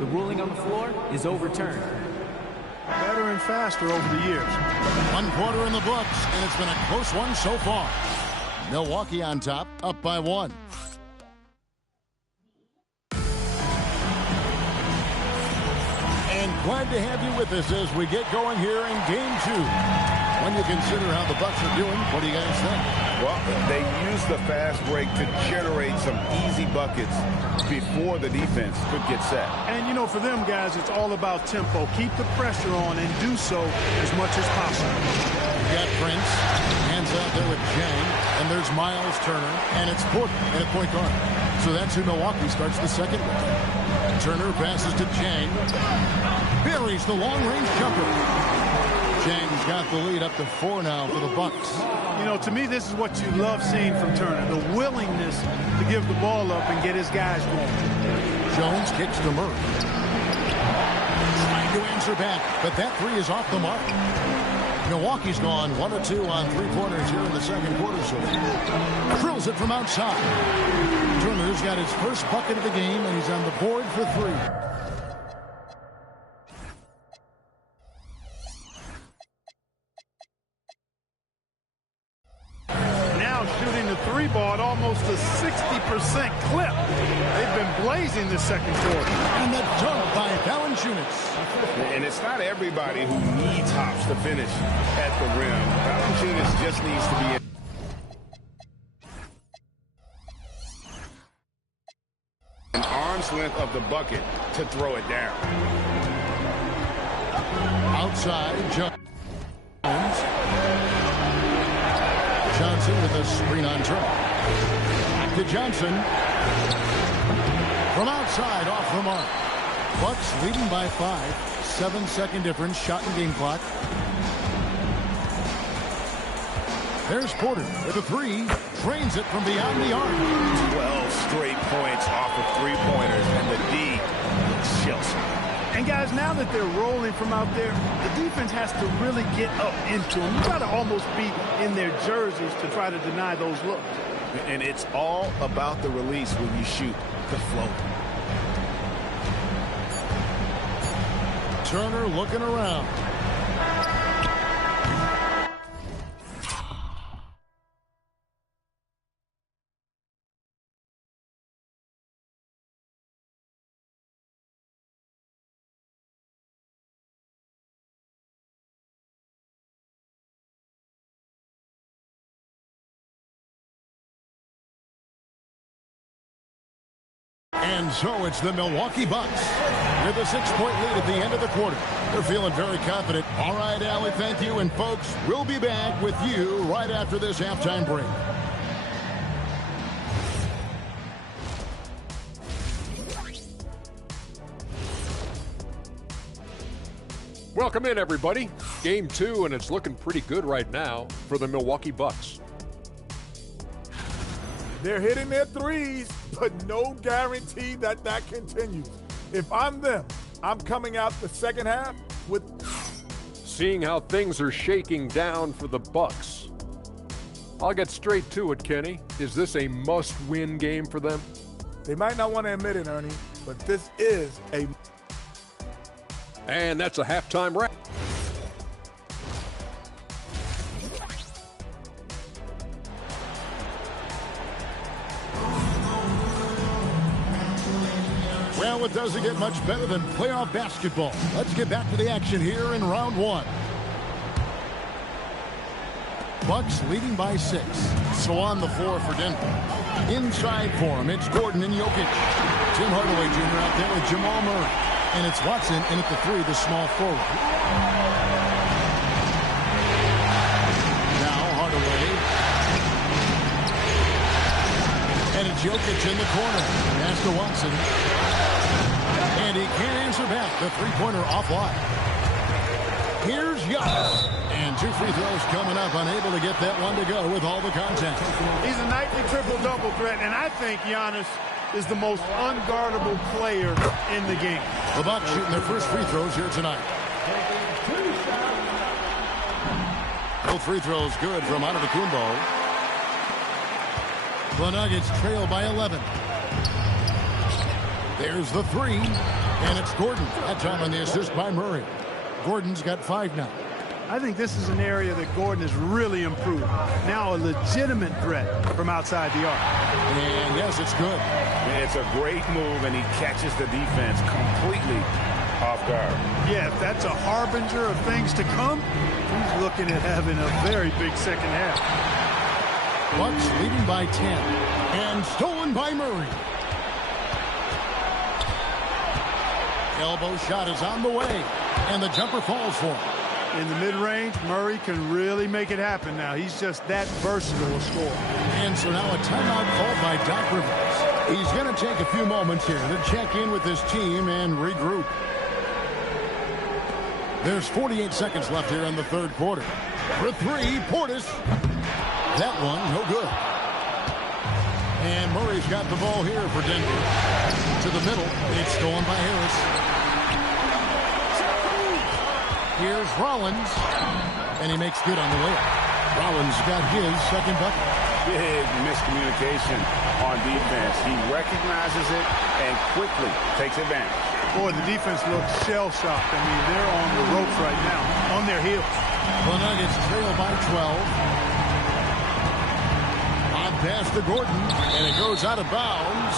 The ruling on the floor is overturned. Better and faster over the years. 1 quarter in the books, and it's been a close one so far. Milwaukee on top, up by 1. And glad to have you with us as we get going here in Game 2. When you consider how the Bucks are doing, what do you guys think? Well, they use the fast break to generate some easy buckets before the defense could get set. And, you know, for them guys, it's all about tempo. Keep the pressure on and do so as much as possible. You got Prince, hands out there with Jang, and there's Miles Turner, and it's Porter at point guard. So that's who Milwaukee starts the second with. Turner passes to Jang. Buries the long-range jumper. Jang's got the lead up to 4 now for the Bucks. You know, to me, this is what you love seeing from Turner, the willingness to give the ball up and get his guys going. Jones kicks to Murray. Trying to answer back, but that 3 is off the mark. Milwaukee's gone 1 of 2 on 3-pointers here in the second quarter. So drills it from outside. Turner's got his first bucket of the game, and he's on the board for 3. Ball at almost a 60% clip. They've been blazing this second quarter. And the dunk by Valanciunas. And it's not everybody who needs hops to finish at the rim. Valanciunas just needs to be an arm's length of the bucket to throw it down. Outside, Jones. Johnson with a screen on Turner. Back to Johnson. From outside, off the mark. Bucks leading by 5. 7-second difference, shot and game clock. There's Porter with a 3. Drains it from beyond the arc. 12 straight points off of 3-pointers, and the D looks Chelsea. And guys, now that they're rolling from out there, the defense has to really get up into them. You got to almost be in their jerseys to try to deny those looks. And it's all about the release when you shoot the float. Turner looking around. And so it's the Milwaukee Bucks with a 6-point lead at the end of the quarter. They're feeling very confident. All right, Allie, thank you. And, folks, we'll be back with you right after this halftime break. Welcome in, everybody. Game 2, and it's looking pretty good right now for the Milwaukee Bucks. They're hitting their threes, but no guarantee that that continues. If I'm them, I'm coming out the second half with... Seeing how things are shaking down for the Bucks. I'll get straight to it, Kenny. Is this a must-win game for them? They might not want to admit it, Ernie, but this is a... And that's a halftime wrap. Well, it doesn't get much better than playoff basketball. Let's get back to the action here in round 1. Bucks leading by 6. So on the floor for Denver. Inside for him, it's Gordon and Jokic. Tim Hardaway Jr. out there with Jamal Murray. And it's Watson in at the 3, the small forward. Now Hardaway. And it's Jokic in the corner. Pass to Watson. And he can't answer back. The 3-pointer offline. Here's Giannis. And 2 free throws coming up. Unable to get that one to go with all the contact. He's a nightly triple-double threat, and I think Giannis is the most unguardable player in the game. The Bucks shooting their first free throws here tonight. Both free throws good from Antetokounmpo. The Nuggets trail by 11. There's the 3. And it's Gordon. That time on the assist by Murray. Gordon's got 5 now. I think this is an area that Gordon has really improved. Now a legitimate threat from outside the arc. And yes, it's good. It's a great move, and he catches the defense completely off guard. Yeah, if that's a harbinger of things to come, he's looking at having a very big second half. Bucks leading by 10. And stolen by Murray. Elbow shot is on the way. And the jumper falls for him. In the mid-range, Murray can really make it happen now. He's just that versatile a scorer. And so now a timeout called by Doc Rivers. He's going to take a few moments here to check in with his team and regroup. There's 48 seconds left here in the third quarter. For 3, Portis. That one, no good. And Murray's got the ball here for Denver. To the middle. It's stolen by Harris. Here's Rollins, and he makes good on the way. Rollins got his second bucket. Big miscommunication on defense. He recognizes it and quickly takes advantage. Boy, the defense looks shell-shocked. I mean, they're on the ropes right now, on their heels. The Nuggets trail by 12. On pass to Gordon, and it goes out of bounds.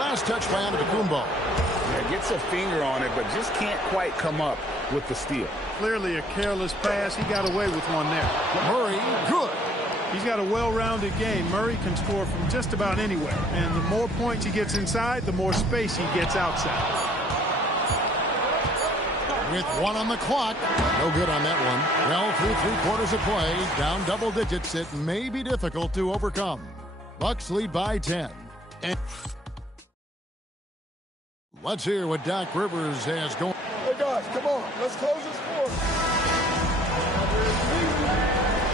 Last touch by Antetokounmpo. Yeah, gets a finger on it, but just can't quite come up with the steal. Clearly a careless pass. He got away with one there. Murray, good. He's got a well-rounded game. Murray can score from just about anywhere. And the more points he gets inside, the more space he gets outside. With 1 on the clock. No good on that one. Well, through 3 quarters of play, down double digits, it may be difficult to overcome. Bucks lead by 10. And let's hear what Doc Rivers has going. Hey, guys, come on. Let's close this quarter.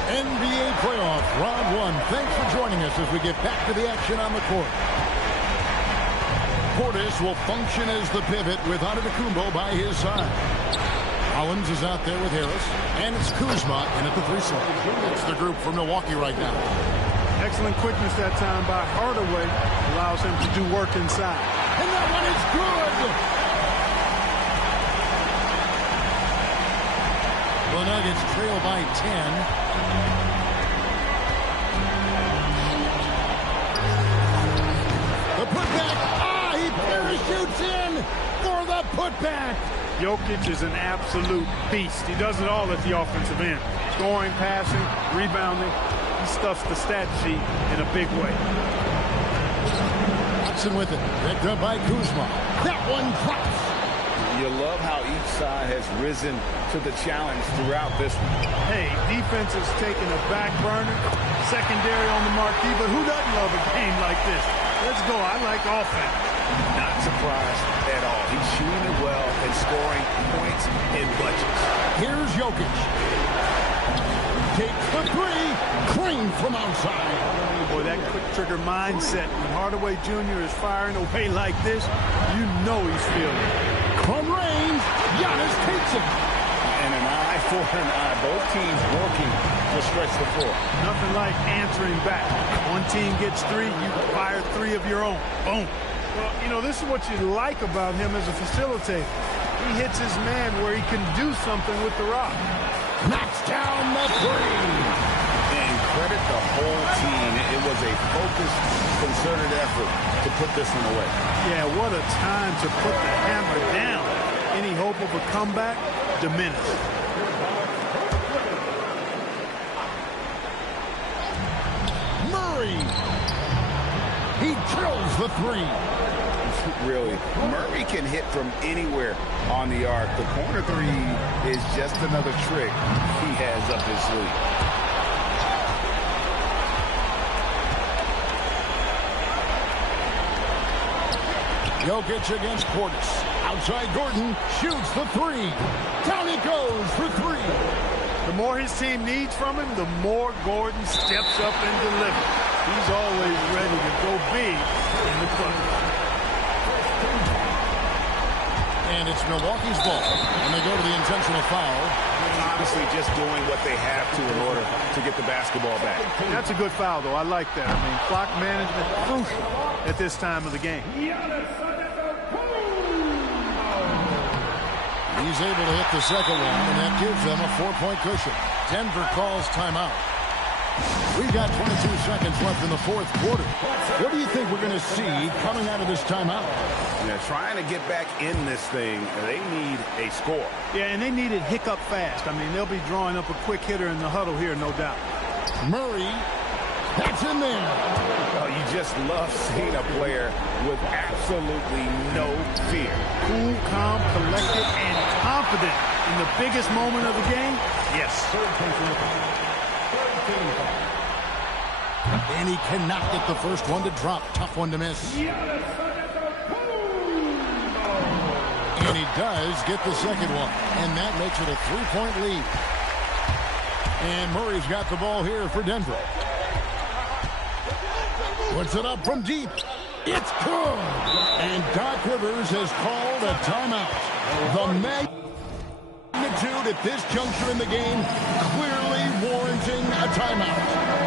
NBA playoff round 1. Thanks for joining us as we get back to the action on the court. Portis will function as the pivot with Antetokounmpo by his side. Rollins is out there with Harris, and it's Kuzma in at the 3 slot. It's the group from Milwaukee right now. Excellent quickness that time by Hardaway. Allows him to do work inside. And that one is good! The Nuggets trail by 10. The putback. He parachutes in for the putback. Jokic is an absolute beast. He does it all at the offensive end. Scoring, passing, rebounding. He stuffs the stat sheet in a big way. Watson with it. Picked up by Kuzma. That one drops. You love how each side has risen to the challenge throughout this one. Hey, defense is taking a back burner, secondary on the marquee, but who doesn't love a game like this? Let's go. I like offense. Not surprised at all. He's shooting it well and scoring points in bunches. Here's Jokic. Takes the 3. Crane from outside. Boy, that quick trigger mindset. When Hardaway Jr. is firing away like this, you know he's feeling it. From range, Giannis takes it. And an eye for an eye. Both teams working to stretch the floor. Nothing like answering back. One team gets 3, you fire 3 of your own. Boom. Well, you know, this is what you like about him as a facilitator. He hits his man where he can do something with the rock. Knocks down the 3. And credit the whole team. It was a focused, concerted effort to put this one away. Yeah, what a time to put the hammer down. Any hope of a comeback diminished. Murray. He drills the 3. Really, Murray can hit from anywhere on the arc. The corner 3 is just another trick he has up his sleeve. Jokic against Portis. Outside Gordon shoots the 3. Down he goes for 3. The more his team needs from him, the more Gordon steps up and delivers. He's always ready to go big in the clutch. And it's Milwaukee's ball. And they go to the intentional foul. Obviously just doing what they have to in order to get the basketball back. That's a good foul, though. I like that. I mean, clock management crucial at this time of the game. He's able to hit the second one, and that gives them a 4-point cushion. Denver calls timeout. We've got 22 seconds left in the fourth quarter. What do you think we're going to see coming out of this timeout? They're trying to get back in this thing. They need a score. Yeah, and they need it hiccup fast. I mean, they'll be drawing up a quick hitter in the huddle here, no doubt. Murray, that's in there. Oh, you just love seeing a player with absolutely no fear. Cool, calm, collected, and confident in the biggest moment of the game. Yes. And he cannot get the first one to drop. Tough one to miss. And he does get the second one. And that makes it a 3-point lead. And Murray's got the ball here for Denver. Puts it up from deep. It's good. And Doc Rivers has called a timeout. The magnitude at this juncture in the game clearly warranting a timeout.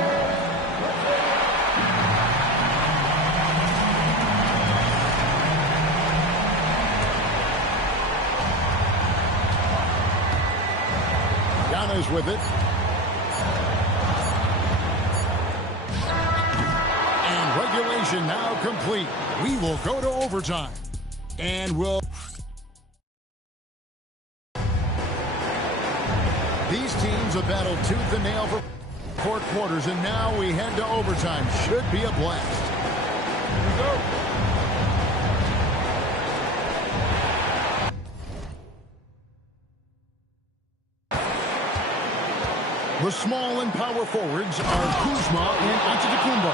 Is with it. And regulation now complete. We will go to overtime. And these teams have battled tooth and nail for 4 quarters, and now we head to overtime. Should be a blast. Here we go. The small and power forwards are Kuzma and Antetokounmpo.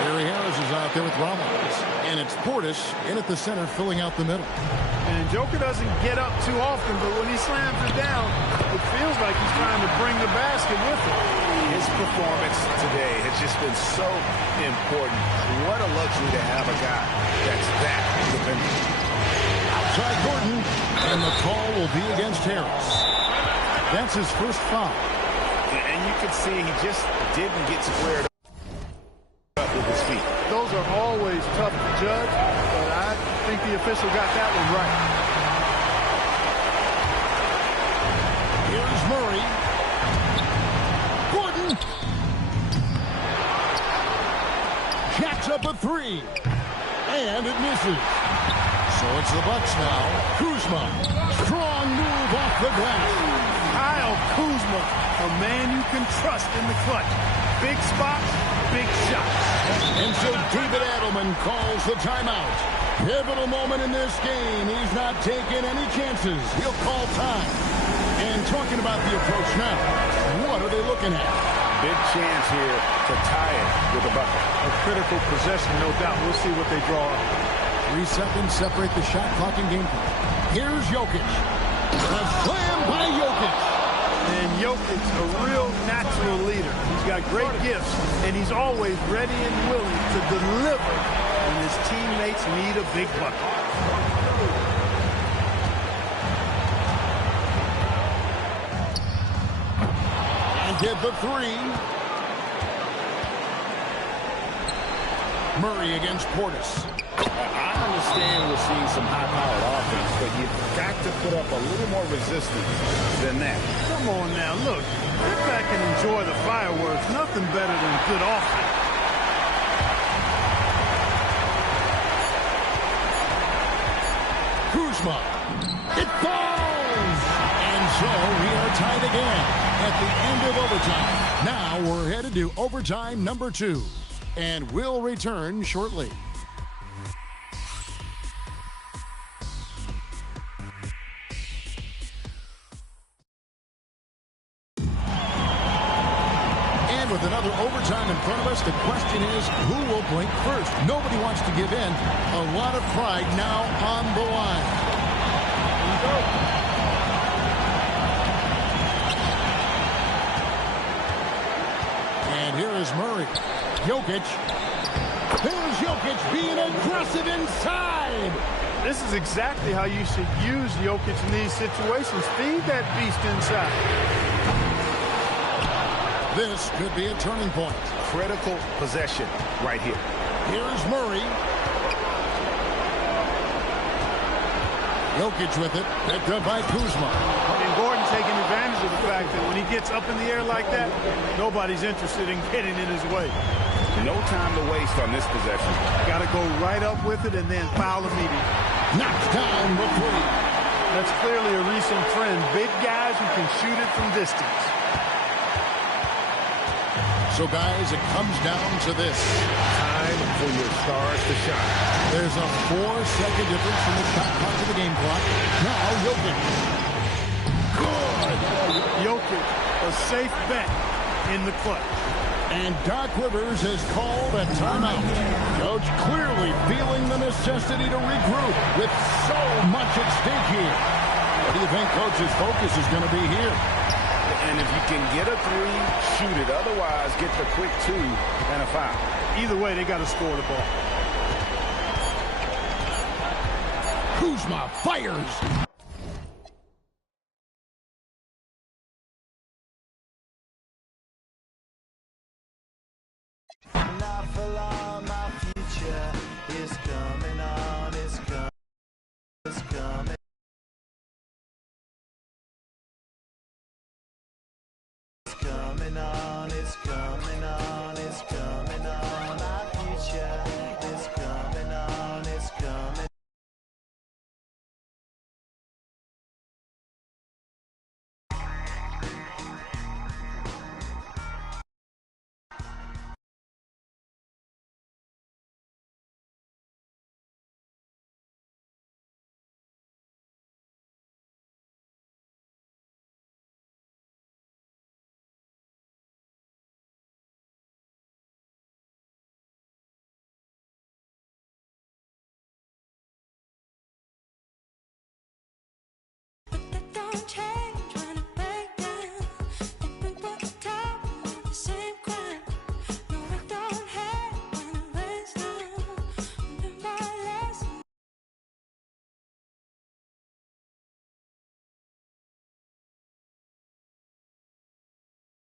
Gary Harris is out there with Rollins. And it's Portis in at the center, filling out the middle. And Joker doesn't get up too often, but when he slams it down, it feels like he's trying to bring the basket with him. His performance today has just been so important. What a luxury to have a guy that's that dependent. Outside Gordon, and the call will be against Harris. That's his first foul. And you can see he just didn't get squared up with his feet. Those are always tough to judge, but I think the official got that one right. Here's Murray. Gordon. Jacks up a 3. And it misses. So it's the Bucks now. Kuzma. Strong move off the glass. Kyle Kuzma, a man you can trust in the clutch. Big spots, big shots. And so David Adelman calls the timeout. Pivotal moment in this game. He's not taking any chances. He'll call time. And talking about the approach now, what are they looking at? Big chance here to tie it with a bucket. A critical possession, no doubt. We'll see what they draw up. 3 seconds separate the shot clock and game clock. Here's Jokic. A slam by Jokic. And Jokic, a real natural leader. He's got great gifts, and he's always ready and willing to deliver when his teammates need a big bucket. And get the 3. Murray against Portis. I understand we're seeing some high-powered offense, but you've got to put up a little more resistance than that. Come on now, look. Sit back and enjoy the fireworks. Nothing better than good offense. Kuzma. It falls! And so we are tied again at the end of overtime. Now we're headed to overtime number 2. And we'll return shortly. With another overtime in front of us, the question is, who will blink first? Nobody wants to give in. A lot of pride now on the line. Here we go. And here is Murray. Jokic. Here's Jokic being aggressive inside. This is exactly how you should use Jokic in these situations. Feed that beast inside. This could be a turning point. Critical possession right here. Here's Murray. Jokic with it. Picked up by Kuzma. And Gordon taking advantage of the fact that when he gets up in the air like that, nobody's interested in getting in his way. No time to waste on this possession. Got to go right up with it and then foul immediately. Knocks down the three. That's clearly a recent trend. Big guys who can shoot it from distance. So, guys, it comes down to this. Time for your stars to shine. There's a 4-second difference from the shot clock to the game clock. Now, Jokic. Good. Jokic, a safe bet in the clutch. And Doc Rivers has called a timeout. Coach clearly feeling the necessity to regroup with so much at stake here. What do you think Coach's focus is going to be here? And if you can get a three, shoot it. Otherwise, get the quick 2 and a foul. Either way, they got to score the ball. Kuzma fires. Not for long, my future is coming on, it's coming.